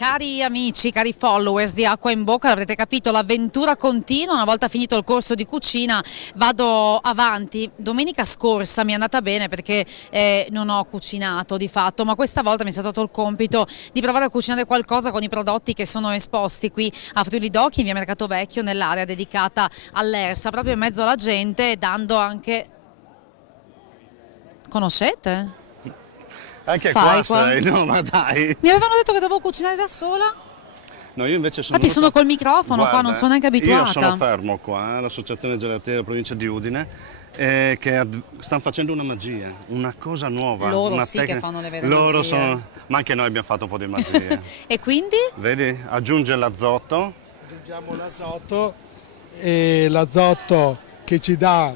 Cari amici, cari followers di Acqua in Bocca, l'avrete capito, l'avventura continua. Una volta finito il corso di cucina vado avanti. Domenica scorsa mi è andata bene perché non ho cucinato di fatto, ma questa volta mi è stato dato il compito di provare a cucinare qualcosa con i prodotti che sono esposti qui a Friuli d'Ochi in via Mercato Vecchio, nell'area dedicata all'ERSA, proprio in mezzo alla gente, dando anche... Conoscete? Anche qua sei, no, ma dai. Mi avevano detto che dovevo cucinare da sola. No, io invece sono... Infatti sono col microfono. Guarda, qua, non sono neanche abituata. Io sono fermo qua, all'Associazione Gelatieri della provincia di Udine, che stanno facendo una magia, una cosa nuova. Loro una sì che fanno le vere Loro magie. Sono... Ma anche noi abbiamo fatto un po' di magie. E quindi? Vedi? Aggiunge l'azoto. Aggiungiamo l'azoto e l'azoto che ci dà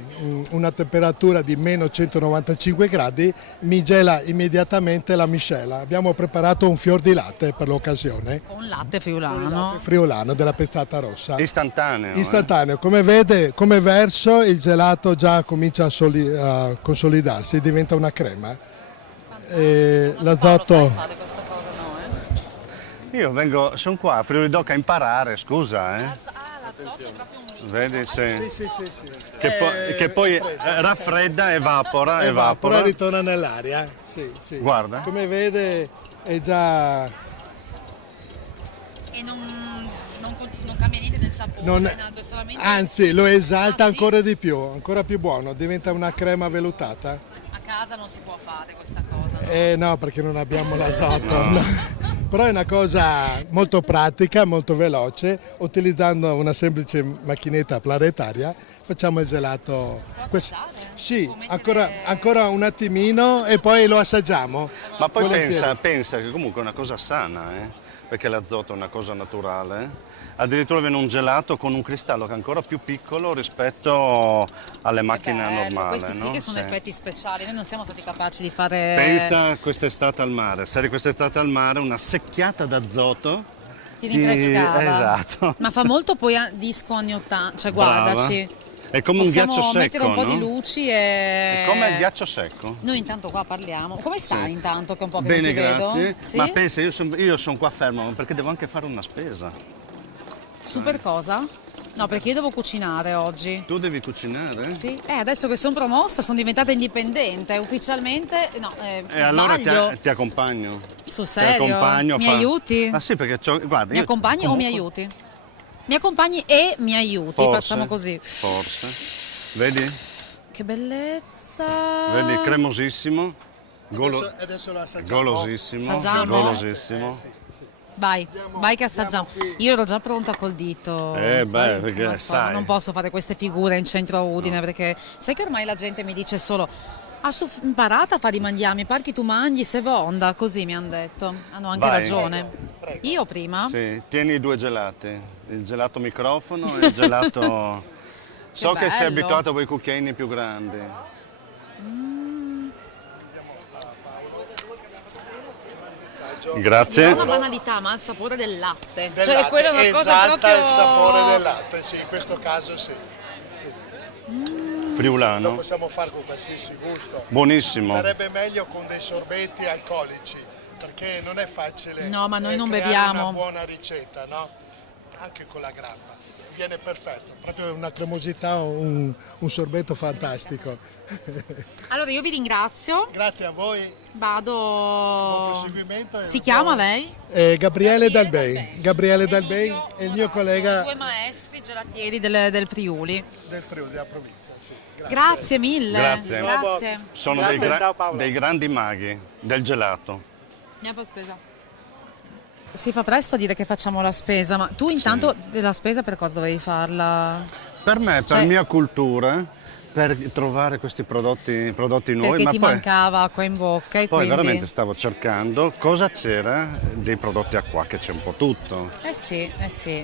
una temperatura di meno 195 gradi, mi gela immediatamente la miscela. Abbiamo preparato un fior di latte per l'occasione. Con latte friulano. Friulano della pezzata rossa. Istantaneo. Istantaneo. Come vede, come verso, il gelato già comincia a consolidarsi, diventa una crema. L'azoto... Io sono qua a Friuli d'Oca a imparare, scusa. L'azoto è proprio un liquido. Vedi? Sì. Sì. Che poi raffredda, evapora. E ritorna nell'aria. Sì. Guarda. Come vede è già... E non cambia niente nel sapore, solamente... Anzi, lo esalta sì? ancora di più, ancora più buono, diventa una crema vellutata. A casa non si può fare questa cosa, no? No, perché non abbiamo l'azoto. No. Però è una cosa molto pratica, molto veloce, utilizzando una semplice macchinetta planetaria facciamo il gelato. Sì, ancora un attimino e poi lo assaggiamo. Ma poi pensa che comunque è una cosa sana, perché l'azoto è una cosa naturale. Addirittura viene un gelato con un cristallo che è ancora più piccolo rispetto alle macchine normali. Questi sì che sono effetti speciali, noi non siamo stati capaci di fare... Pensa quest'estate al mare, se quest'estate al mare una secchiata d'azoto ti rinfrescava. Esatto. Ma fa molto poi disco anni 80, cioè guardaci. È come un ghiaccio secco. Possiamo mettere un po' di luci e... È come il ghiaccio secco. Noi intanto qua parliamo. Come stai intanto che un po' che bene, non ti grazie. vedo? Sì? Ma pensa, io sono qua fermo perché devo anche fare una spesa. Tu per cosa? No, perché io devo cucinare oggi. Tu devi cucinare? Sì. Adesso che sono promossa sono diventata indipendente, ufficialmente, no, allora sbaglio. ti accompagno. Sul serio? Mi aiuti? Ah sì, perché guarda, mi accompagni o mi aiuti? Mi accompagni e mi aiuti, forse, facciamo così. Forse. Vedi? Che bellezza. Vedi, cremosissimo. Adesso lo assaggiamo. Golosissimo. Assaggiamo? Golosissimo. Sì. Vai che assaggiamo. Io ero già pronta col dito. Perché sai. Non posso fare queste figure in centro a Udine, perché sai che ormai la gente mi dice solo imparata a fare i mangiami, parchi tu mangi, se vonda, così mi hanno detto. Hanno anche ragione. Prego. Io prima? Sì, tieni i due gelati, il gelato microfono e il gelato... So che sei abituato a quei cucchiaini più grandi. Grazie. È una banalità, ma il sapore del latte. Quella è una cosa proprio... il sapore del latte, sì, in questo caso sì. Friulano. Lo possiamo fare con qualsiasi gusto. Buonissimo. Sarebbe meglio con dei sorbetti alcolici, perché non è facile. No, ma noi non creare beviamo. una buona ricetta, no? Anche con la grappa. Viene perfetto, proprio una cremosità, un sorbetto fantastico. Allora io vi ringrazio. Grazie a voi. Vado. Buon proseguimento. Si chiama lei? Gabriele Dalbey. Gabriele Dalbey è il mio collega. Due maestri gelatieri del Friuli. Del Friuli, della provincia, sì. Grazie mille. Grazie. Sono dei grandi maghi del gelato. Andiamo a spesa. Si fa presto a dire che facciamo la spesa, ma tu intanto della spesa per cosa dovevi farla? Per me, per mia cultura, per trovare questi prodotti nuovi. Perché ma ti poi, mancava Acqua in Bocca e poi quindi... veramente stavo cercando cosa c'era dei prodotti acqua, che c'è un po' tutto. Sì.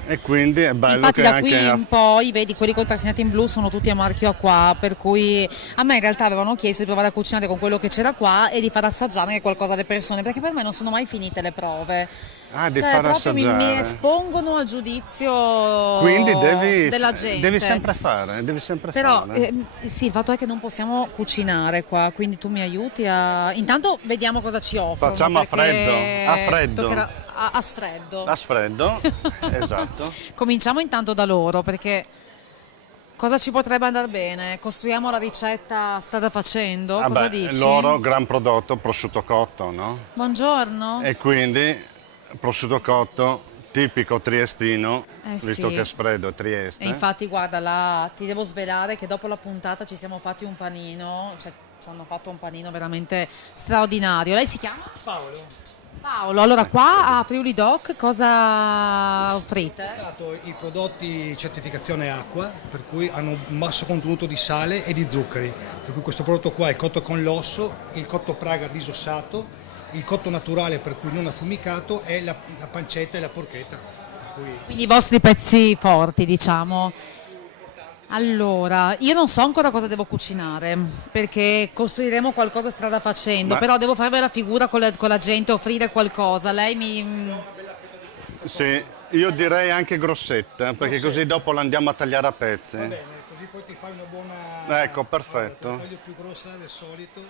E quindi è bello Infatti che da qui anche... in poi, vedi, quelli contrassegnati in blu sono tutti a marchio Acqua, per cui a me in realtà avevano chiesto di provare a cucinare con quello che c'era qua e di far assaggiare anche qualcosa alle persone, perché per me non sono mai finite le prove. di far proprio mi assaggiare. espongono al giudizio Quindi della gente. devi sempre fare, Però fare. sì, il fatto è che non possiamo cucinare qua, quindi tu mi aiuti a... Intanto vediamo cosa ci offrono. Facciamo a freddo. toccherà... a sfreddo. A sfreddo, esatto. Cominciamo intanto da loro, perché cosa ci potrebbe andare bene? Costruiamo la ricetta strada facendo? Cosa Vabbè, dici? loro, gran prodotto, prosciutto cotto, no? Buongiorno. E quindi prosciutto cotto, tipico triestino, visto sì. che è freddo è Trieste. E infatti guarda, ti devo svelare che dopo la puntata ci siamo fatti un panino, cioè ci hanno fatto un panino veramente straordinario. Lei si chiama? Paolo, Paolo. Allora qua a Friuli Doc cosa offrite? i prodotti certificazione acqua, per cui hanno un basso contenuto di sale e di zuccheri, per cui questo prodotto qua è cotto con l'osso, il cotto Praga disossato, il cotto naturale per cui non affumicato e la pancetta e la porchetta. Per cui Quindi i vostri pezzi forti, diciamo. Allora, io non so ancora cosa devo cucinare, perché costruiremo qualcosa strada facendo, Ma- però devo farvi la figura con la gente, offrire qualcosa. Lei mi... Sì, io direi anche grossetta, perché così dopo la andiamo a tagliare a pezzi. va bene, così poi ti fai una buona... Ecco, perfetto. Guarda, te la taglio più grossa del solito.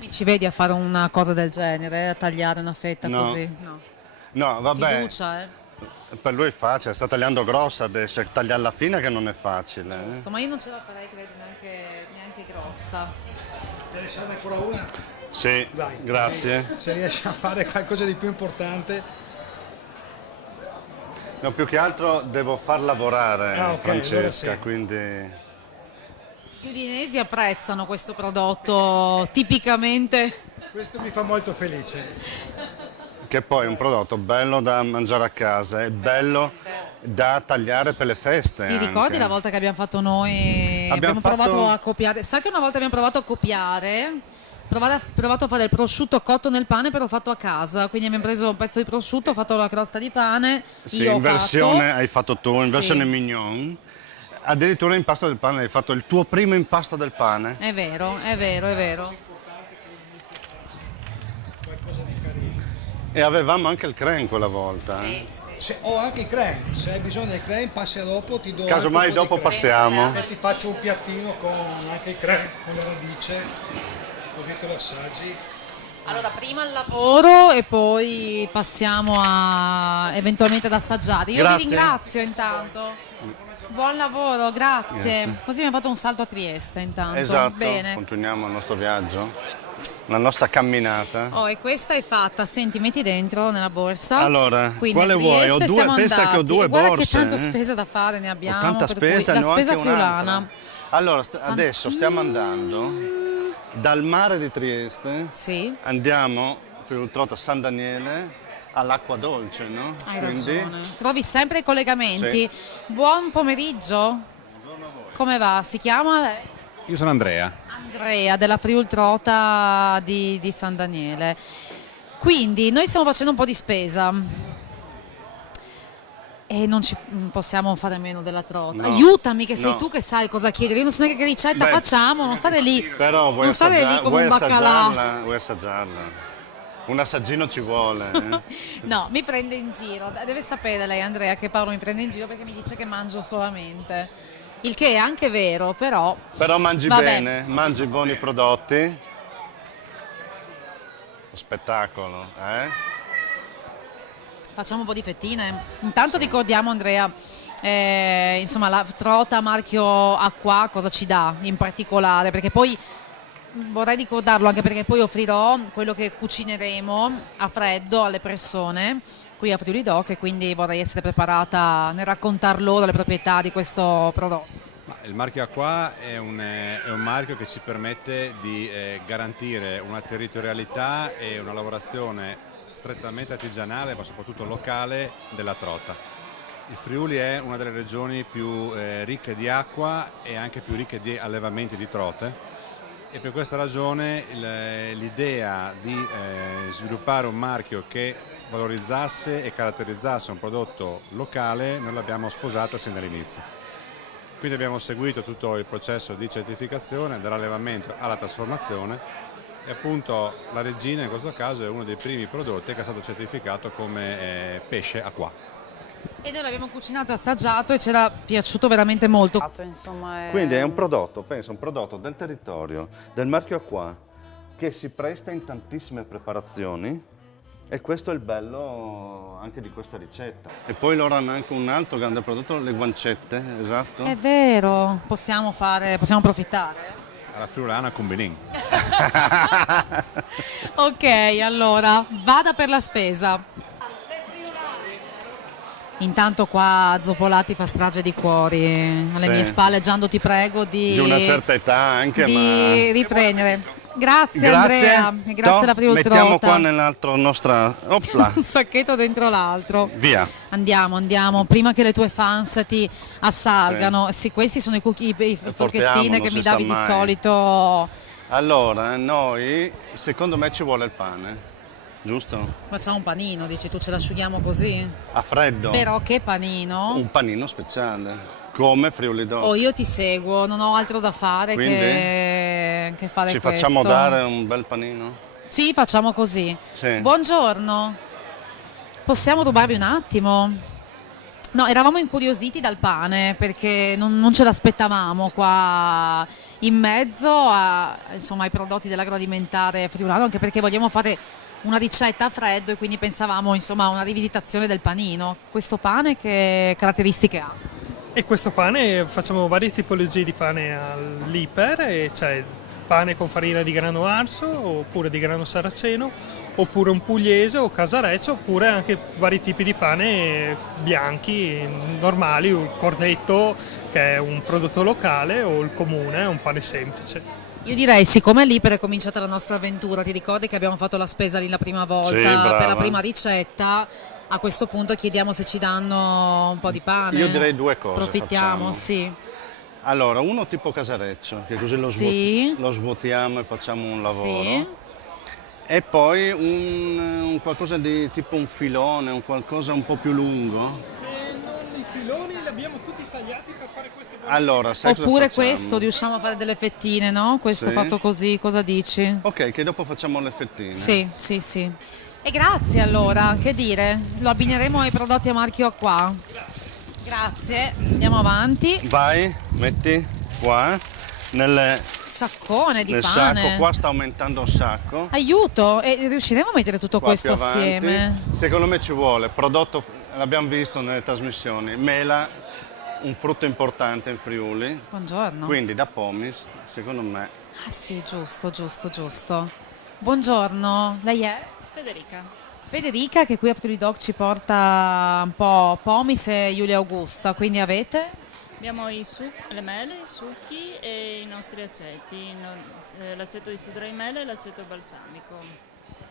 mi ci vedi a fare una cosa del genere, a tagliare una fetta No. così? No. No, vabbè, Fiducia, per lui è facile, sta tagliando grossa adesso, è tagliarla fina che non è facile. Giusto, ma io non ce la farei, credo, neanche grossa. Te ne serve ancora una? Sì, Dai. grazie. Se riesci a fare qualcosa di più importante. No, più che altro devo far lavorare Ah, ok, Francesca, allora sì. quindi... Gli udinesi apprezzano questo prodotto tipicamente. Questo mi fa molto felice. Che poi è un prodotto bello da mangiare a casa, è bello da tagliare per le feste. Ti ricordi anche. la volta che abbiamo fatto noi? Abbiamo provato fatto- a copiare. Sa che una volta abbiamo provato a copiare? Provato a fare il prosciutto cotto nel pane, però fatto a casa. Quindi abbiamo preso un pezzo di prosciutto, ho fatto la crosta di pane. Sì, io ho in versione fatto. hai fatto tu, in Sì. versione mignon. Addirittura impasto del pane, hai fatto il tuo primo impasto del pane. È vero, è vero, è vero. E avevamo anche il creme quella volta. Se ho anche il creme, se hai bisogno del creme passi dopo, ti do Casomai anche un po' dopo di creme. passiamo. E ti faccio un piattino con anche il creme, con la radice, così te lo assaggi. Allora, prima il lavoro e poi passiamo eventualmente ad assaggiare. Io Grazie. vi ringrazio intanto. Buon lavoro, grazie. Grazie. Così abbiamo fatto un salto a Trieste intanto. Esatto, Bene. continuiamo il nostro viaggio, la nostra camminata. Oh, e questa è fatta, senti, metti dentro nella borsa. Allora, Quindi quale a vuoi? Trieste Ho due- siamo pensa che ho andati. due E guarda borse, che tanta eh. spesa da fare ne abbiamo. Ho tanta per cui spesa, la ne ho spesa anche friulana. un'altra. Allora, adesso stiamo andando dal mare di Trieste, Sì, andiamo Friuli-Trota San Daniele all'acqua dolce, no? hai Quindi, ragione. Trovi sempre i collegamenti. Sì. Buon pomeriggio. Come va? Si chiama lei? Io sono Andrea. Andrea della Friul-Trota di San Daniele. Quindi noi stiamo facendo un po' di spesa e non ci possiamo fare meno della trota. No. Aiutami che sei No. tu che sai cosa chiedere. Io non so neanche che ricetta Beh, facciamo, non stare lì. però vuoi, non stare lì come vuoi un baccalà. assaggiarla? Vuoi assaggiarla? Un assaggino ci vuole. No, mi prende in giro. Deve sapere lei, Andrea, che Paolo mi prende in giro perché mi dice che mangio solamente. Il che è anche vero, però. Però mangi Vabbè. bene, mangi buoni prodotti. Spettacolo, eh? Facciamo un po' di fettine. Intanto ricordiamo, Andrea, insomma, la trota marchio Acqua cosa ci dà in particolare, perché poi vorrei ricordarlo anche perché poi offrirò quello che cucineremo a freddo alle persone qui a Friuli Doc e quindi vorrei essere preparata nel raccontar loro le proprietà di questo prodotto. Il marchio Acqua è un marchio che ci permette di garantire una territorialità e una lavorazione strettamente artigianale ma soprattutto locale della trota. Il Friuli è una delle regioni più ricche di acqua e anche più ricche di allevamenti di trote e per questa ragione l'idea di sviluppare un marchio che valorizzasse e caratterizzasse un prodotto locale noi l'abbiamo sposata sin dall'inizio. Quindi abbiamo seguito tutto il processo di certificazione dall'allevamento alla trasformazione e appunto la regina in questo caso è uno dei primi prodotti che è stato certificato come pesce acqua. E noi l'abbiamo cucinato e assaggiato e ci era piaciuto veramente molto. Insomma, Quindi è un prodotto, pensa, un prodotto del territorio, del marchio Acqua, che si presta in tantissime preparazioni E questo è il bello anche di questa ricetta. E poi loro hanno anche un altro grande prodotto, le guancette, esatto. È vero, possiamo approfittare? Alla friulana con Benin. Ok, allora, vada per la spesa. Intanto qua Zoppolati fa strage di cuori alle Sì. mie spalle. Giando, ti prego Di una certa età anche, di riprendere. Grazie Andrea, e grazie alla poltrota. Mettiamo qua nell'altro nostra... Opla, Un sacchetto dentro l'altro. via. Andiamo, prima che le tue fans ti assalgano. Sì, questi sono i portiamo, forchettine non che si mi sa davi di mai. solito. Allora, noi, secondo me ci vuole il pane, giusto? Facciamo un panino, dici tu, ce l'asciughiamo così? A freddo. Però che panino? Un panino speciale, come Friuli d'Oro. Oh, io ti seguo, non ho altro da fare Quindi? che fare Ci questo. facciamo dare un bel panino? Sì, facciamo così. Sì. Buongiorno, possiamo rubarvi un attimo? No, eravamo incuriositi dal pane perché non ce l'aspettavamo qua in mezzo insomma, ai prodotti dell'agroalimentare friulano, anche perché vogliamo fare una ricetta a freddo e quindi pensavamo insomma a una rivisitazione del panino. Questo pane che caratteristiche ha? E questo pane, facciamo varie tipologie di pane all'iper, e c'è pane con farina di grano arso, oppure di grano saraceno, oppure un pugliese o casareccio, oppure anche vari tipi di pane bianchi, normali, il cordetto che è un prodotto locale, o il comune, un pane semplice. Io direi, siccome lì è cominciata la nostra avventura, ti ricordi che abbiamo fatto la spesa lì la prima volta Sì, brava. per la prima ricetta? A questo punto chiediamo se ci danno un po' di pane. Io direi due cose Approfittiamo, facciamo. sì. Allora, uno tipo casareccio, che così Sì. lo svuotiamo e facciamo un lavoro. Sì. E poi un qualcosa di tipo un filone, un qualcosa un po' più lungo. I filoni li abbiamo tutti tagliati per fare queste Allora, sai cosa Oppure facciamo? questo, riusciamo a fare delle fettine, no? Questo Sì. fatto così, cosa dici? Ok, che dopo facciamo le fettine. Sì. E grazie allora, che dire? Lo abbineremo ai prodotti a marchio qua. Grazie, andiamo avanti. Vai, metti qua, nel Saccone di pane. sacco, qua sta aumentando il sacco. Aiuto, e riusciremo a mettere tutto Qua questo più avanti. assieme? Secondo me ci vuole, prodotto, l'abbiamo visto nelle trasmissioni, mela, un frutto importante in Friuli, Buongiorno. quindi da pomis, secondo me. Ah sì, giusto. Buongiorno, lei è? Federica, che qui a Friuli Dog ci porta un po' pomis e Giulia Augusta, quindi avete? Abbiamo le mele, i succhi e i nostri aceti, l'aceto di sidra di mele e l'aceto balsamico.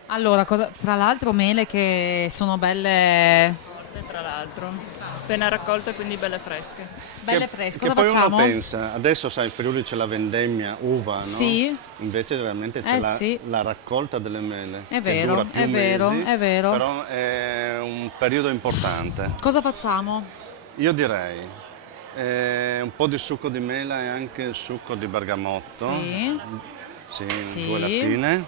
Allora, tra l'altro mele che sono belle Forte, tra l'altro, appena raccolte, quindi belle fresche. fresche. Che Cosa poi facciamo? uno pensa, adesso sai, in Friuli c'è la vendemmia, uva, no? Sì. Invece realmente c'è Sì. la raccolta delle mele. È che vero, dura più è vero, mesi, è vero. Però è un periodo importante. Cosa facciamo? Io direi un po' di succo di mela e anche il succo di bergamotto. Sì. Sì, 2 lattine.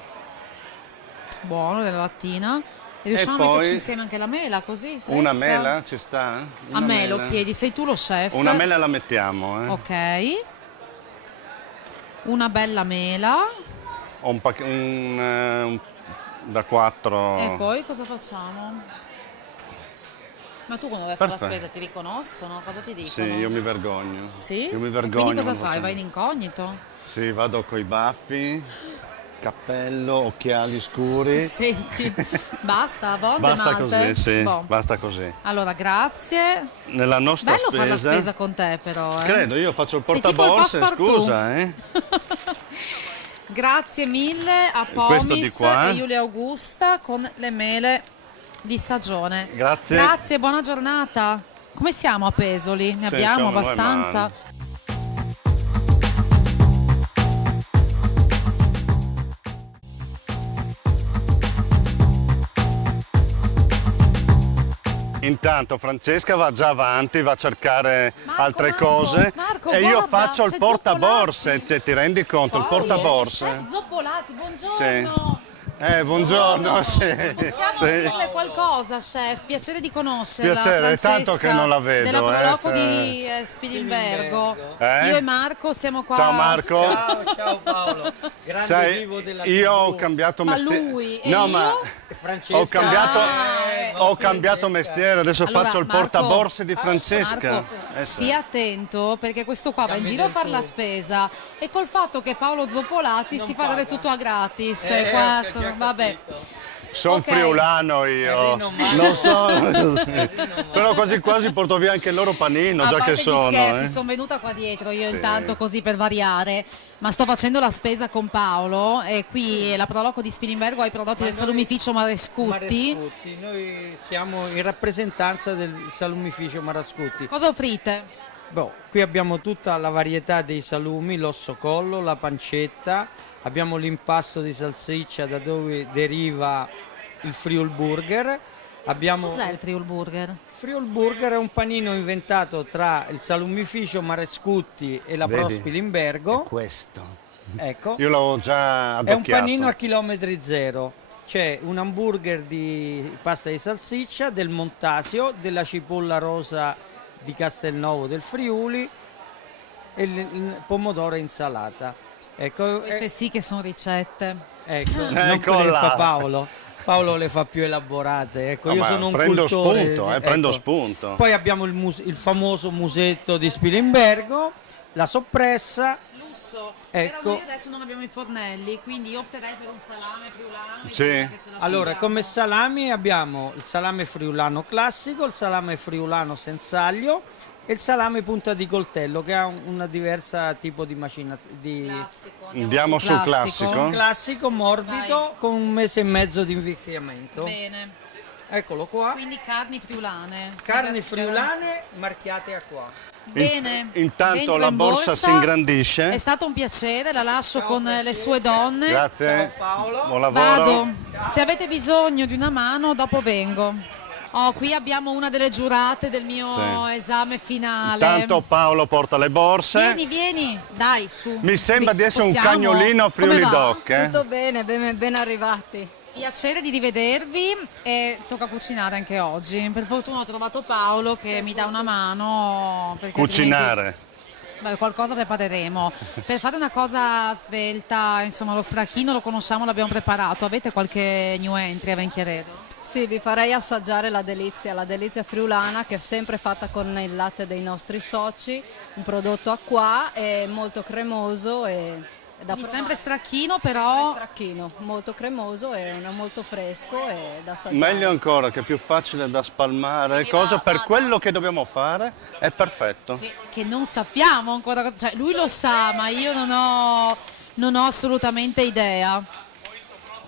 Buono, della lattina. E riusciamo a poi metterci insieme anche la mela, così, fresca? Una mela ci sta? A me lo chiedi, sei tu lo chef. Una mela la mettiamo, Ok. Una bella mela. Ho da 4. E poi cosa facciamo? Ma tu quando vai a fare la Perfetto. spesa ti riconoscono? Cosa ti dicono? Sì, io mi vergogno. Sì? Io mi E vergogno. quindi cosa quando fai? facciamo- Vai in incognito? Sì, vado coi baffi, cappello, occhiali scuri. Senti, basta, Basta così, sì, Boh. basta così. Allora, grazie. Nella nostra Bello fare la spesa, spesa con te però, eh. credo, io faccio il Sei tipo il portaborse, passepartout. scusa, Grazie mille a Questo di Pomis qua. e Giulia Augusta con le mele di stagione. Grazie. Grazie, buona giornata. Come siamo a Pesoli? Ne Sì, abbiamo siamo noi abbastanza? Intanto Francesca va già avanti, va a cercare altre Marco, cose Marco, e io guarda, faccio il c'è portaborse, Zoppolati. cioè, ti rendi conto, il portaborse? Chef Zoppolati, buongiorno. Sì. Buongiorno, sì. Possiamo sì. dirle qualcosa, chef? Piacere di conoscerla. Piacere, è tanto Francesca, che non la vedo, Della Proloco se- di Spilimbergo. Eh? Io e Marco siamo qua. Ciao Marco. Ciao Paolo, grande Sai, divo della io ho TV. cambiato Ma mestiere. lui e No, io? ma Francesca. ho Sì, cambiato Francesca. mestiere, adesso Allora, faccio il Marco, portaborse di Francesca. Marco, Sì. stia attento perché questo qua va in giro a fare la spesa e col fatto che Paolo Zoppolati si fa dare tutto a gratis. Qua ho già vabbè. Sono Ok. friulano io, Rino Mano. lo so, però quasi quasi porto via anche il loro panino, A già parte che gli sono. scherzi, sono venuta qua dietro io Sì. intanto così per variare, ma sto facendo la spesa con Paolo e qui la Proloco di Spilimbergo ha i prodotti del salumificio Marescutti. Marascutti. Noi siamo in rappresentanza del salumificio Marascutti. Cosa offrite? Boh, qui abbiamo tutta la varietà dei salumi, l'osso collo, la pancetta, abbiamo l'impasto di salsiccia da dove deriva il Friul Burger. Abbiamo... Cos'è il Friul Burger? Friul Burger è un panino inventato tra il salumificio Marescutti e la Pro Vedi? Spilimbergo. Questo. Ecco. Io l'avevo già È adocchiato. un panino a chilometri zero. C'è un hamburger di pasta di salsiccia, del Montasio, della cipolla rosa di Castelnuovo del Friuli e il pomodoro e insalata. Ecco, Queste sì che sono ricette. ecco, non Ecco quelle che là. fa Paolo. Paolo le fa più elaborate. Ecco, No, io ma sono un prendo cultore spunto, di- prendo ecco. spunto. Poi abbiamo il famoso musetto di Spilimbergo, la soppressa. Lusso. Ecco. Però noi adesso non abbiamo i fornelli, quindi io opterei per un salame friulano. Sì. che ce la Allora, subiamo. come salami abbiamo il salame friulano classico, il salame friulano senza aglio e il salame punta di coltello che ha una diversa tipo di macinazione. Classico. Andiamo sul classico. Classico, morbido, con un mese e mezzo di invecchiamento. Bene. Eccolo qua. Quindi carni friulane. Carni friulane marchiate a qua. Bene. Intanto Dentro la in borsa si ingrandisce. È stato un piacere, la lascio con le sue donne. Grazie. Ciao Paolo. Buon lavoro. Vado. Se avete bisogno di una mano, dopo vengo. Oh, qui abbiamo una delle giurate del mio Sì. esame finale. Intanto Paolo porta le borse. Vieni, vieni, dai, su. Mi sembra di essere un Possiamo? cagnolino a Friuli Come va? Doc. Tutto bene, ben arrivati. Piacere di rivedervi e tocca cucinare anche oggi. Per fortuna ho trovato Paolo che mi dà una mano. Perché Cucinare. beh, qualcosa prepareremo. Per fare una cosa svelta, insomma, lo stracchino lo conosciamo, l'abbiamo preparato. Avete qualche new entry a Venchiaredo? Sì, vi farei assaggiare la delizia friulana che è sempre fatta con il latte dei nostri soci, un prodotto acqua, è molto cremoso e da Quindi provare. sempre stracchino, però Stracchino, molto cremoso e molto fresco e da assaggiare. Meglio ancora, che è più facile da spalmare. Quindi Cosa va- per vada. quello che dobbiamo fare è perfetto. che non sappiamo ancora, cioè lui lo sa, ma io non ho assolutamente idea.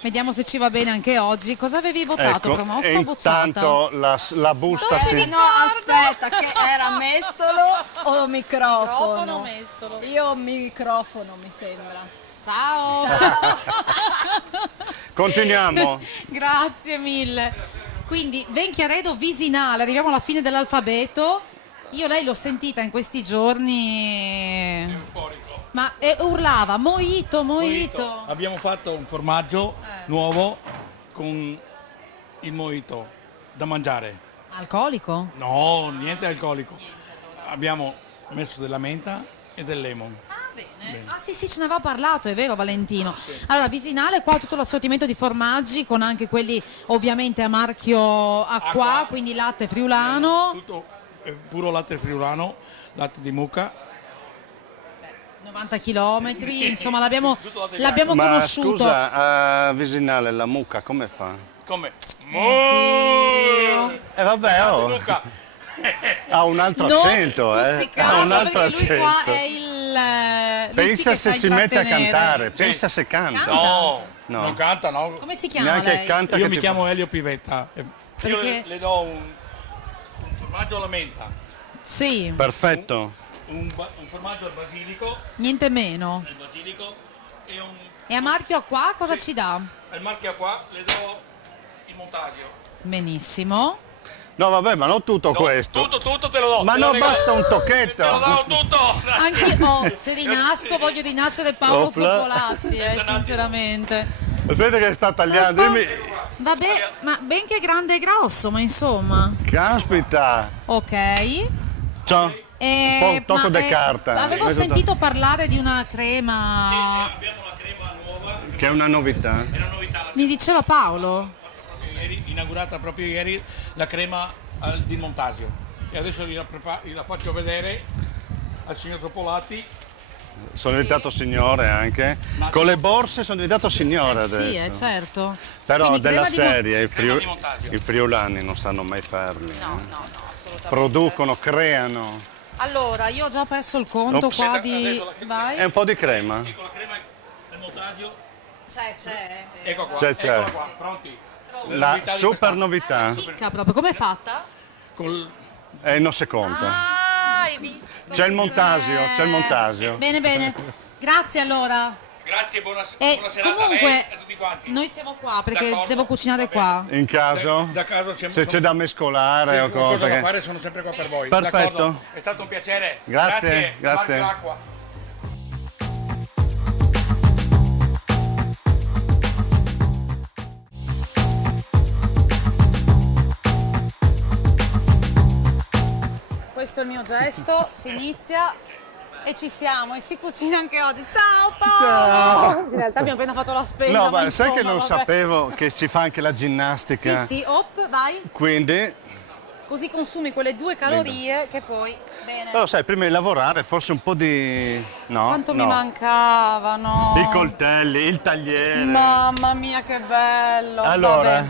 Vediamo se ci va bene anche oggi. Cosa avevi votato? Ecco, Promossa e o bocciata? intanto la busta si... No, aspetta, che era mestolo o Microfono, microfono? mestolo. Io microfono mi sembra. Ciao. Continuiamo. Grazie mille. Quindi Venchiaredo Visinale, arriviamo alla fine dell'alfabeto. Io lei l'ho sentita in questi giorni. Ma urlava Mojito, Mojito. Abbiamo fatto un formaggio nuovo con il mojito da mangiare. Alcolico? No, niente alcolico. Abbiamo messo della menta e del lemon. Bene. Ah sì, ce ne aveva parlato, è vero Valentino. Allora, Visinale, qua tutto l'assortimento di formaggi con anche quelli ovviamente a marchio acqua, quindi latte friulano. Tutto puro latte friulano, latte di mucca. 90 km, insomma l'abbiamo Ma conosciuto. scusa, a Visinale la mucca come fa? Come? E vabbè, oh. Mucca. Ha un altro Non accento, Ha un stuzzicato altro perché lui qua accento. è il... lui sì Pensa che se sa si mette a intrattenere. cantare, pensa se canta. No, No. non canta, no. Come si chiama Neanche lei? canta Io che mi ti chiamo Elio Pivetta. Io Perché? le do un formaggio alla menta, Sì, Perfetto. un formaggio al basilico, niente meno. e un E a marchio acqua cosa ci dà? al marchio qua le do il montaggio. Benissimo. No vabbè, ma non tutto No, questo. tutto te lo do. Ma te lo no, regalo. basta un Te lo tocchetto. do tutto. Anche se rinasco voglio rinascere Paolo Opla. Zoppolatti, sinceramente. Aspetta che sta tagliando. Dimmi. Vabbè, ma ben che grande e grosso, ma insomma. Caspita. Ok. Ciao. Un po' tocco ma, de carta. Avevo Vedo- sentito parlare di una crema. Abbiamo la crema nuova Che è una novità. È una novità. Mi diceva Paolo. Ieri, inaugurata proprio ieri, la crema di montasio. E adesso la faccio vedere al signor Topolati. Sono diventato signore anche. Con le borse sono diventato signore adesso. Sì, certo. Però Quindi della crema di serie crema di montasio. i friulani non stanno mai fermi. No, assolutamente. Producono, creano. Allora, io ho già perso il conto Ops. qua di... Adesso la- Vai. È un po' di crema. Ecco la crema del montaggio. C'è. Ecco qua. C'è. Eccola qua, pronti. La novità di super quest'anno. novità. Chicca proprio, com'è fatta? Non si conta. Hai visto? C'è il montasio, c'è il montasio. Bene. Grazie allora. Grazie, buona E serata a lei comunque e a tutti quanti. noi stiamo qua perché D'accordo. devo cucinare qua. In caso? Da caso siamo, Se c'è da mescolare o qualcosa cose da che... fare sono sempre qua per voi. Perfetto. D'accordo? È stato un piacere. Grazie. Marchio Acqua. Questo è il mio gesto, si inizia e ci siamo e si cucina anche oggi. Ciao Paolo! In realtà abbiamo appena fatto la spesa. No, ma ma sai insomma, che non vabbè. sapevo che si fa anche la ginnastica? Sì, op, vai. Quindi, Così consumi quelle 2 calorie che poi... Bene. però sai, prima di lavorare forse un po' di... No? Quanto no. mi mancavano. I coltelli, il tagliere. Mamma mia che bello. Allora, Vabbè.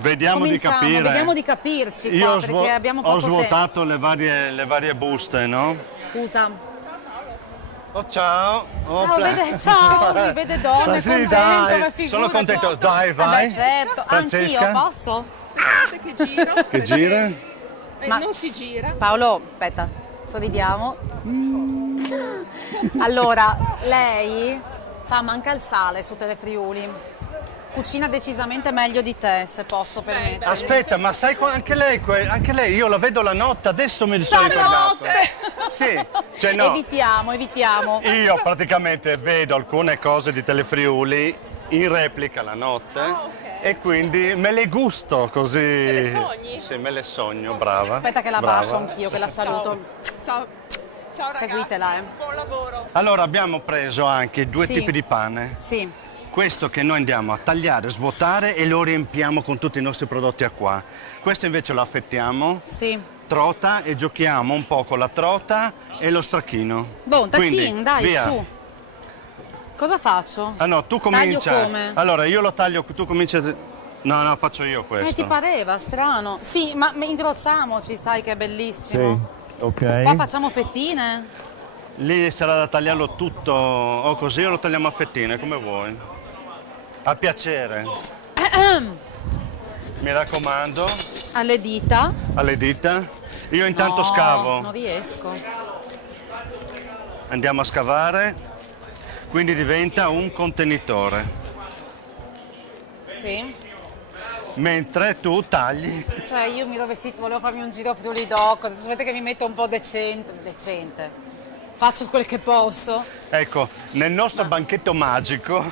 vediamo di Cominciamo, capire. vediamo di capirci Io qua ho, perché abbiamo poco ho svuotato le varie buste, no? tempo. Scusa. Oh, ciao. Ciao, lui vede donne, Ma sì, contento, dai, ma figurati. sono contento. Dai, vai. Vabbè, certo, Francesca? anch'io posso? Che giro. Che gira? Ma- non si gira. Paolo, aspetta, sorridiamo. Allora, lei fa manca il sale su Telefriuli. Cucina decisamente meglio di te, se posso permettere. Aspetta, ma sai anche lei, io la vedo la notte, adesso me li sono ricordato. Sì, cioè no. Evitiamo. Io praticamente vedo alcune cose di Telefriuli in replica la notte e quindi me le gusto così. Me le sogni? Sì, me le sogno, brava. Aspetta che la brava. bacio anch'io, che la saluto. Ciao ragazzi. Seguitela, Buon lavoro. Allora abbiamo preso anche due Sì. tipi di pane. Sì. Questo che noi andiamo a tagliare, svuotare e lo riempiamo con tutti i nostri prodotti a qua. Questo invece lo affettiamo, Sì. trota e giochiamo un po' con la trota e lo stracchino. Boh, Quindi, tacchin, dai, via. su. Cosa faccio? Ah no, tu Taglio comincia. come? Allora io lo taglio, tu cominci a... No, faccio io questo. Ti pareva strano? Sì, ma incrociamoci, sai che è bellissimo. ok. Qua facciamo fettine? Lì sarà da tagliarlo tutto o così o lo tagliamo a fettine, come vuoi. A piacere. Mi raccomando, Alle dita. alle dita. Io intanto No, scavo. non riesco. Andiamo a scavare. Quindi diventa un contenitore. Sì. Mentre tu tagli. Cioè io mi volevo farmi un giro a Friuli Doc, ho detto, sapete che mi metto un po' decente. Faccio quel che posso. Ecco, nel nostro banchetto magico,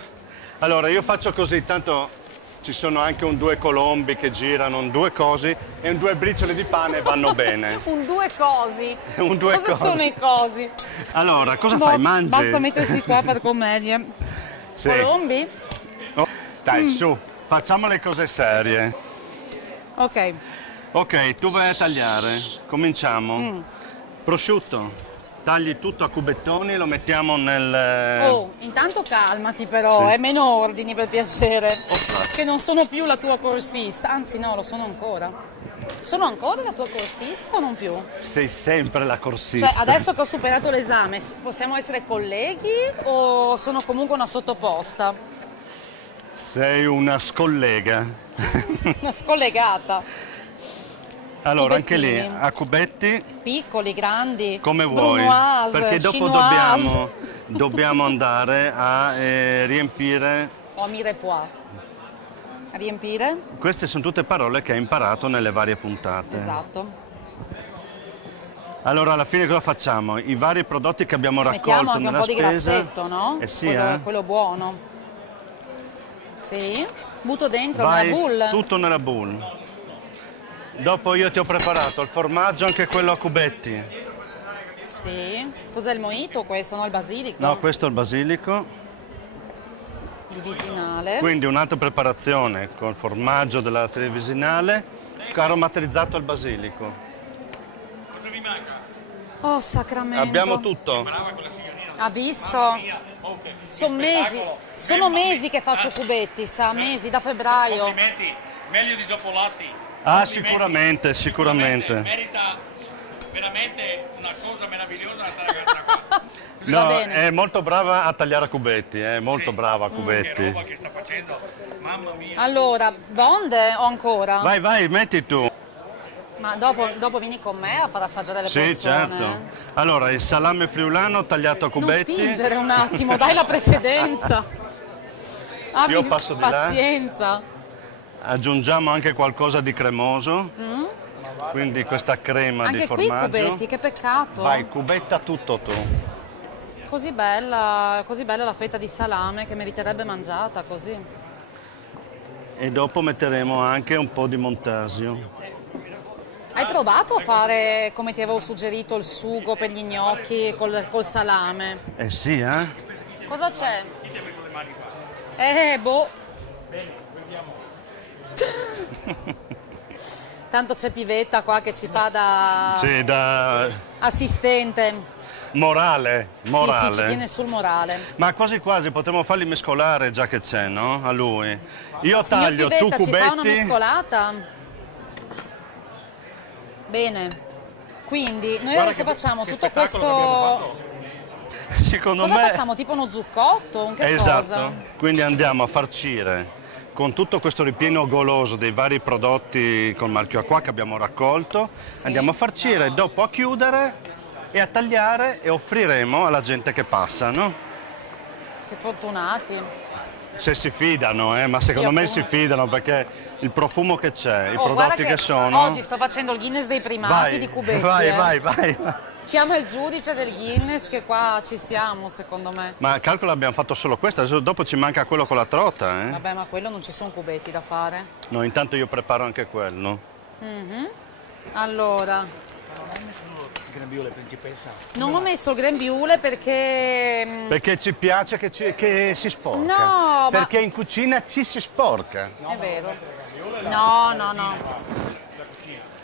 allora io faccio così, tanto ci sono anche un 2 colombi che girano, un 2 cosi e un 2 briciole di pane vanno bene. Un 2 cosi. Un 2 Cosa cosi. sono i cosi? Allora, cosa Boh, fai? Mangi? Basta mettersi qua per commedie. Sì. Colombi? Oh, dai, su, facciamo le cose serie. Ok. Ok, tu vai a tagliare. Cominciamo. Prosciutto. Tagli tutto a cubettoni e lo mettiamo nel... Oh, intanto calmati però, Sì. meno ordini per piacere. Opla. Che non sono più la tua corsista, anzi no, lo sono ancora. Sono ancora la tua corsista o non più? Sei sempre la corsista. Cioè, adesso che ho superato l'esame, possiamo essere colleghi o sono comunque una sottoposta? Sei una scollega. Una scollegata. Allora, anche lì, Cubettini. a cubetti, Piccoli, grandi, come vuoi. brunoise, Perché dopo chinoise. dobbiamo andare a riempire. O a mirepoix. A riempire? Queste sono tutte parole che hai imparato nelle varie puntate. Esatto. Allora, alla fine cosa facciamo? I vari prodotti che abbiamo Mettiamo raccolto anche un nella po' di spesa. grassetto, no? Eh sì, quello buono. Sì. Butto dentro Vai nella boule. tutto nella boule. Dopo io ti ho preparato il formaggio, anche quello a cubetti. Sì. Cos'è il mojito questo, no? Il basilico? No, questo è il basilico. di Visinale. Quindi un'altra preparazione con formaggio della latte di Visinale, aromatizzato al basilico. Cosa vi manca? Oh, sacramento. Abbiamo tutto. Brava quella signorina. Ha visto? Mamma mia. Oh, che Sono spettacolo. mesi che faccio cubetti, sa, mesi, da febbraio. Complimenti, meglio di Zoppolatti. Ah, Complimenti. sicuramente. Merita veramente una cosa meravigliosa questa ragazza qua. Va No, bene. è molto brava a tagliare a cubetti, è molto brava a Che cubetti. roba che sta facendo, mamma mia. Allora, bonde o ancora? Vai, metti tu. Ma dopo vieni con me a far assaggiare le Sì, persone. certo. Allora, il salame friulano tagliato a Non cubetti. spingere un attimo, dai la precedenza. Abbi Io passo di là. pazienza. Aggiungiamo anche qualcosa di cremoso. Quindi questa crema di Anche qui formaggio. cubetti, che peccato. Vai, cubetta tutto tu. Così bella la fetta di salame che meriterebbe mangiata così. E dopo metteremo anche un po' di montasio. Hai provato a fare, come ti avevo suggerito, il sugo per gli gnocchi col salame? Eh sì, eh? Cosa c'è? Boh. Tanto c'è Pivetta qua che ci fa da Sì, da assistente. morale. Sì, ci tiene sul morale. Ma quasi quasi potremmo farli mescolare già che c'è, no? A lui. Io Signor taglio, tu Pivetta, ci fa una cubetti. mescolata? Bene. Quindi noi Guarda adesso che facciamo che tutto spettacolo che abbiamo questo. Secondo Cosa me. facciamo? Tipo uno zuccotto? Un che Esatto. cosa? Quindi andiamo a farcire con tutto questo ripieno goloso dei vari prodotti col marchio Acqua che abbiamo raccolto. Andiamo a farcire, dopo a chiudere e a tagliare e offriremo alla gente che passa, no? Che fortunati. Se si fidano, ma secondo me si appunto. fidano perché il profumo che c'è, i Oh, guarda prodotti che sono. Oggi sto facendo il Guinness dei primati di cubetti. vai. Chiama il giudice del Guinness che qua ci siamo, secondo me. Ma calcola abbiamo fatto solo questo, adesso dopo ci manca quello con la trota, eh? Vabbè, ma quello non ci sono cubetti da fare. No, intanto io preparo anche quello. Allora, Grembiule principessa. non ho messo il grembiule perché Perché ci piace che si sporca. No, ma- Perché in cucina ci si sporca. è vero. No.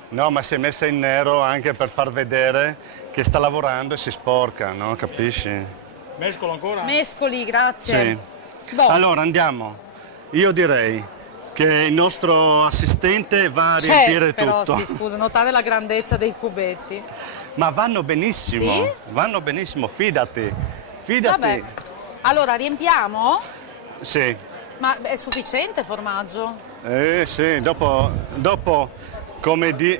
No, ma si è messa in nero anche per far vedere che sta lavorando e si sporca, no? Capisci? Mescolo ancora? Mescoli, grazie. Sì. Boh, Allora andiamo. Io direi che il nostro assistente va a c'è, riempire però tutto. sì, scusa, notare la grandezza dei cubetti. Ma vanno benissimo. Sì? Vanno benissimo, fidati. Fidati. Vabbè. Allora, riempiamo? Sì. Ma è sufficiente formaggio? Sì, dopo come di...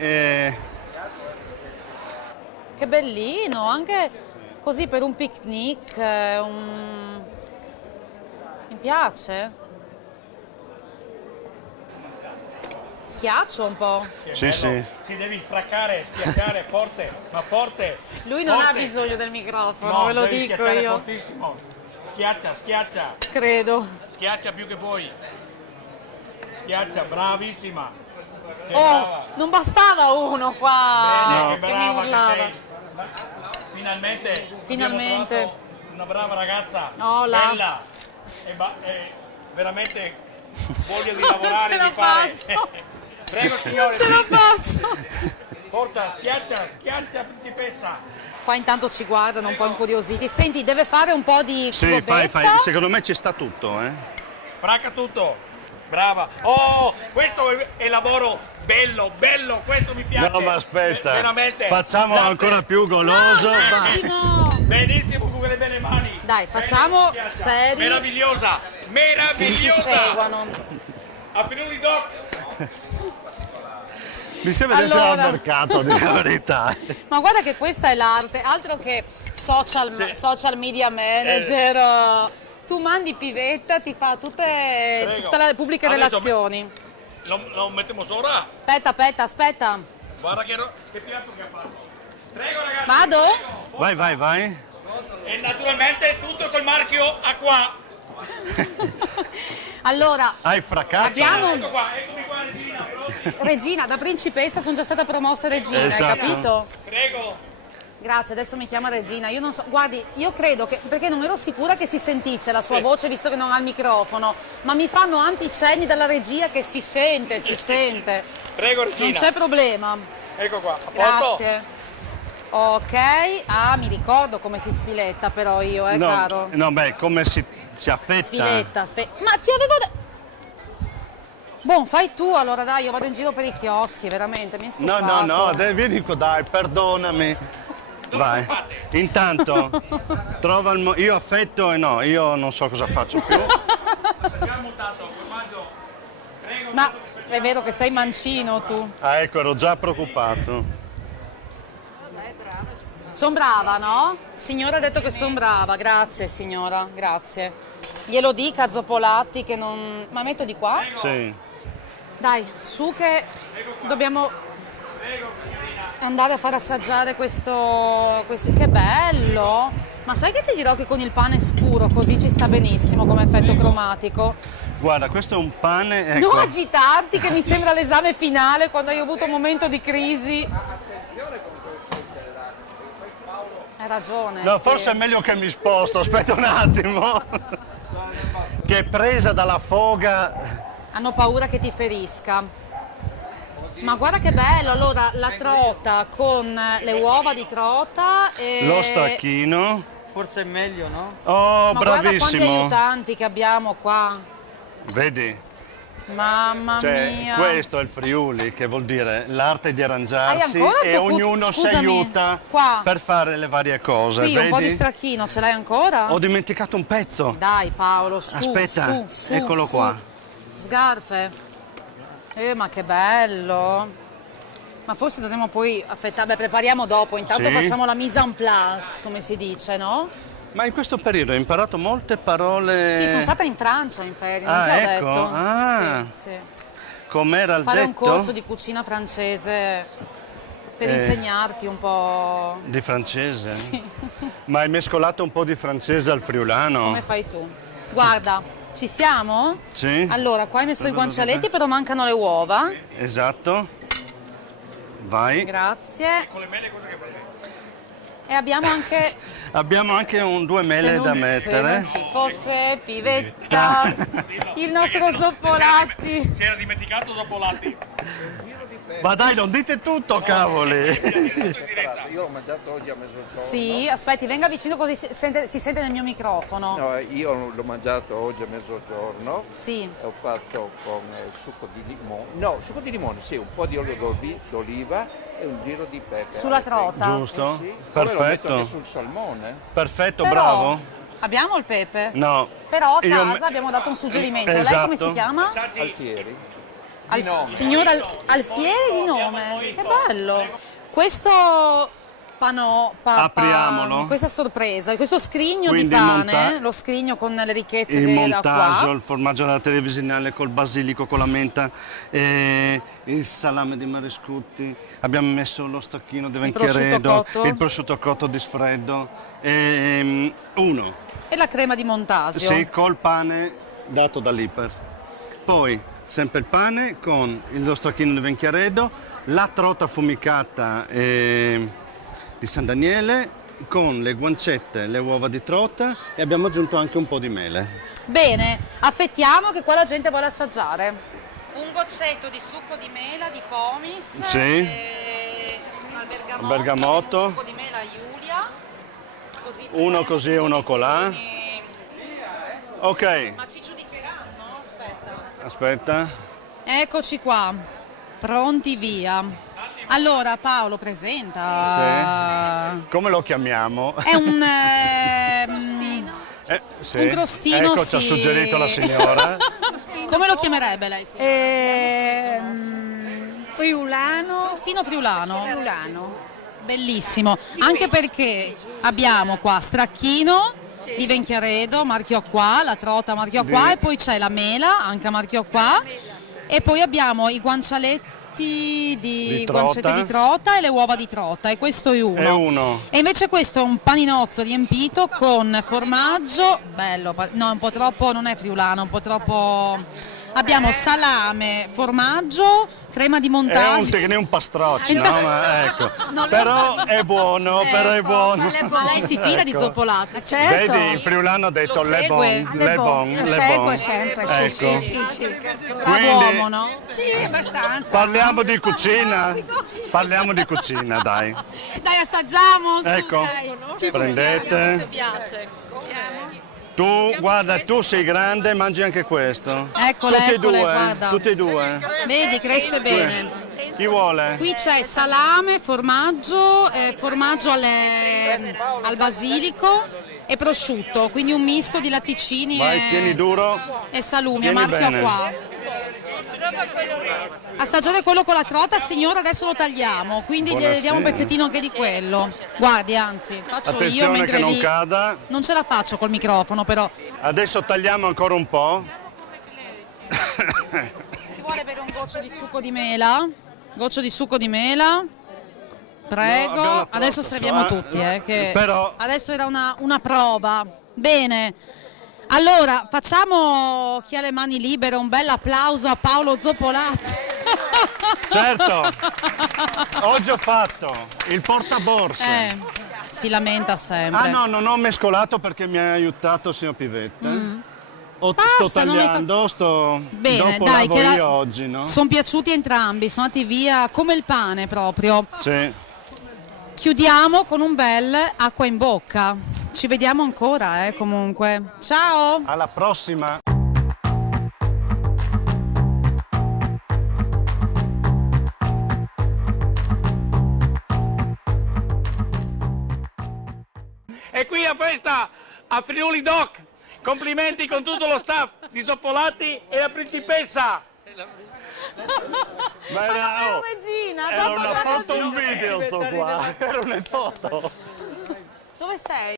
Che bellino, anche così per un picnic. Mi piace. Schiaccio un po'. Sì, sì. Si devi spraccare, schiacciare forte, ma forte. Lui non ha forte. bisogno del microfono, No, ve lo devi dico schiacciare io. fortissimo. Schiaccia, Credo. schiaccia più che puoi. Schiaccia, bravissima. Sei Oh, brava. non bastava uno qua Bene, che che mi brava che urlava. sei. Finalmente. Finalmente. abbiamo trovato una brava ragazza. Oh, là. Bella. E veramente voglia di lavorare, ce la di fare. faccio. Prego signore. Ce la faccio. Forza, schiaccia principessa. Qua intanto ci guardano un po' incuriositi. Senti, deve fare un po' di Sì, cubetta. fai. Secondo me ci sta tutto, Spracca tutto. Brava. Oh, questo è lavoro bello, questo mi piace. No, ma aspetta. Veramente. Facciamo Latte. ancora più goloso. Un Vai. attimo. Benissimo con quelle belle mani. Dai, facciamo Bene, seri. Meravigliosa. Ci seguano. A finire di doc. Mi sembra di essere Allora. al mercato, a dire la verità. Ma guarda che questa è l'arte, altro che social media manager. Tu mandi Pivetta, ti fa tutte le pubbliche Adesso relazioni. Lo mettiamo sopra. Aspetta. Guarda che piatto che ha fatto. Prego ragazzi. Vado? Vai. E naturalmente tutto col marchio Acqua. Allora, Hai fracaccio. abbiamo Eccomi qua Regina, pronti? Regina, da principessa sono già stata promossa regina, Esatto. hai capito? Prego. Grazie, adesso mi chiama Regina. Io non so, guardi, io credo che, perché non ero sicura che si sentisse la sua voce visto che non ha il microfono, ma mi fanno ampi cenni dalla regia che si sente, si sente. Prego Regina. Non c'è problema. Ecco qua, a posto? Grazie. Ok, mi ricordo come si sfiletta però io, caro. No, beh, come si affetta. Sfiletta, ma ti avevo detto... Boh, fai tu allora, dai, io vado in giro per i chioschi, veramente, mi è stufato. No, vieni qua, dai, perdonami. Vai. Intanto, trova il io affetto e no, io non so cosa faccio più. Ma è vero che sei mancino tu. Ah, ecco, ero già preoccupato. Son brava, no? Signora ha detto che son brava, grazie signora, grazie. Glielo dica a Zoppolatti che non... Ma metto di qua? Sì. Dai, su che dobbiamo andare a far assaggiare questo... Che bello! Ma sai che ti dirò che con il pane scuro così ci sta benissimo come effetto cromatico? Guarda, questo è un pane... Ecco. Non agitarti che mi sembra l'esame finale quando hai avuto un momento di crisi. Hai ragione. No, sì. forse è meglio che mi sposto, aspetta un attimo. Che è presa dalla foga. Hanno paura che ti ferisca. Ma guarda che bello, allora la trota con le uova di trota e... Lo stracchino. Forse è meglio, no? Oh, Ma guarda quanti bravissimo. aiutanti che abbiamo qua. Vedi? Mamma Cioè, mia. questo è il Friuli, che vuol dire l'arte di arrangiarsi Hai ancora il e tuo ognuno si scusami, aiuta qua. per fare le varie cose. Qui vedi? un po' di stracchino, ce l'hai ancora? Ho dimenticato un pezzo. Dai Paolo, su, Aspetta, su, eccolo su. qua. Sgarfe. Ma che bello. Ma forse dovremmo poi affettare, beh, prepariamo dopo, intanto Sì. facciamo la mise en place, come si dice, no? Ma in questo periodo ho imparato molte parole. Sì, sono stata in Francia in ferie, non Ah, ti ho ecco. detto. Ah. Sì, sì. Com'era il Fare un detto? corso di cucina francese per insegnarti un po'. Di francese? Sì. Ma hai mescolato un po' di francese al friulano? Come fai tu? Guarda, ci siamo? Sì. Allora, qua hai messo i guancialetti, però mancano le uova. Esatto. Vai. Grazie. E abbiamo anche... Abbiamo anche due mele da Se mettere. non ci fosse Pivetta, il nostro Zoppolatti. Si era dimenticato Zoppolatti. Ma dai, non dite tutto, cavoli! Io l'ho mangiato oggi a mezzogiorno. Sì, aspetti, venga vicino così si sente nel mio microfono. No, io l'ho mangiato oggi a mezzogiorno. Sì. Ho fatto con succo di limone. No, succo di limone, sì, un po' di olio d'oliva e un giro di pepe. Sulla trota. Giusto? Sì. Come lo metto Perfetto. anche sul salmone. Perfetto, Però, bravo. Abbiamo il pepe? No. Però a Io casa abbiamo dato un suggerimento. Esatto. Lei come si chiama? Alfieri. Signora Alfieri di nome. Che bello. Questo Apriamolo. questa sorpresa, questo scrigno Quindi di pane, lo scrigno con le ricchezze Il della montaggio, qua. il formaggio alla televisionale col basilico, con la menta, il salame di Marescutti, abbiamo messo lo stacchino di Venchiaredo, il prosciutto cotto di sfreddo, uno. E la crema di Montasio. Sì, col pane dato dall'Iper. Poi sempre il pane con lo stracchino di Venchiaredo, la trota affumicata di San Daniele con le guancette, le uova di trota e abbiamo aggiunto anche un po' di mele. Bene, affettiamo che qua la gente vuole assaggiare. Un goccetto di succo di mela, di pomis, Sì. al bergamotto. Un succo di mela Giulia. Così, Uno così e uno colà. Ok, Ma ci giudicheranno? Aspetta. aspetta. Eccoci qua, pronti via. Allora Paolo presenta. Sì. Come lo chiamiamo? È un Sì. un crostino, Ecco, ci ha sì. suggerito la signora. Come lo chiamerebbe lei? Signora? Friulano. Crostino friulano. Friulano. Bellissimo, anche perché abbiamo qua stracchino di Venchiaredo, marchio qua, la trota marchio qua e poi c'è la mela, anche marchio qua e poi abbiamo i guancialetti Di guancette di trota e le uova di trota e questo è uno. È uno. E invece questo è un paninozzo riempito con formaggio, bello, no, un po' troppo, non è friulano, un po' troppo abbiamo salame, formaggio, crema di montasio. È un pastrocchio, no? Ma ecco. Però è buono, Ma lei si fida di Zoppolati? Certo. Vedi, il friulano ha detto Lo le segue? bon. Lo segue sempre, sì, Ecco. sì. Bravo uomo, no? Sì, abbastanza. Parliamo di cucina? Parliamo di cucina, dai. Dai, assaggiamo. Ecco, Vediamo se prendete. piace. Tu, guarda, tu sei grande, mangi anche questo. Eccole, tutti e eccole, due, guarda. tutti e due. Vedi, cresce bene. Chi vuole? Qui c'è salame, formaggio, formaggio al basilico e prosciutto, quindi un misto di latticini Vai, tieni duro. e salumi, a Tieni marchio bene. qua. Assaggiate quello con la trota, signora, adesso lo tagliamo, quindi gli diamo un pezzettino anche di quello. Guardi, anzi, faccio io Attenzione mentre che non lì... cada. Non ce la faccio col microfono, però. Adesso tagliamo ancora un po'. Chi vuole bere un goccio di succo di mela? Goccio di succo di mela. Prego. No, abbiamo la torta, Adesso serviamo so, tutti, che però- adesso era una prova. Bene. Allora, facciamo chi ha le mani libere un bel applauso a Paolo Zoppolati. Certo, oggi ho fatto il portaborse. Si lamenta sempre. Ah no, non ho mescolato perché mi ha aiutato il signor Pivetta. Sto Basta, non mi tagliando, Bene, dopo dai, lavo che io oggi, no? sono piaciuti entrambi, sono andati via come il pane proprio. Sì. Chiudiamo con un bel acqua in bocca. Ci vediamo ancora, comunque. Ciao! Alla prossima! E qui a festa a Friuli Doc. Complimenti con tutto lo staff di Zoppolati e la principessa. Ma era, regina, era una foto o un video sto qua? Era una foto. Dove sei?